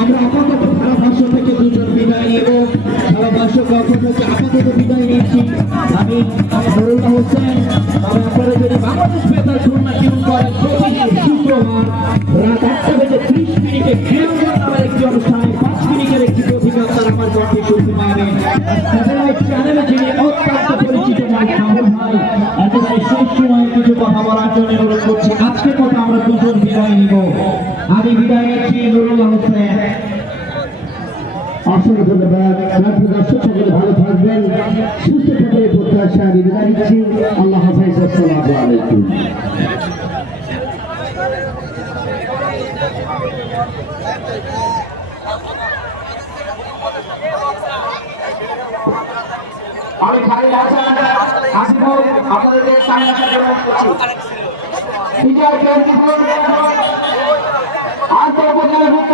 আমরা আপাতত ধারাভাষ্য থেকে দুজন বিদায় নেব। ধারাভাষ্য কক্ষ থেকে আপাতত বিদায় নিচ্ছি আমি নুরুল্লাহ হোসেন। তবে আপনারা যদি বাংলাদেশ বেতার খুলনা টিউন করেন প্রতিদিন শুক্রবার রাত 8:30 খেয়াল নামের একটি অনুষ্ঠানে 5 মিনিটের একটি প্রতিবাদ তার আমার কণ্ঠে শুনতে পাবেন। স্যাটেলাইট চ্যানেলে যিনি অত্যন্ত পরিচিত মামুন ভাই একেবারে শেষ সময়ে কিছু কথা বলার জন্য অনুরোধ করছি। আজকের কথা আমরা দুজন বিদায় নিব। আমি বিদায় নিচ্ছি নুরুল্লাহ হোসেন। অসংখ্য ধন্যবাদ। দর্শক সকলে ভালো থাকবেন, সুস্থ থাকবে প্রত্যাশা আমি বিদায় নিচ্ছি। আল্লাহ হাফেজ, আসসালামু আলাইকুম। আমি খালি আসিফুল আপনাদেরকে সামনে আসার জন্য করছি। বিজয় কেন্দ্রীয় আন্তর্জাতিক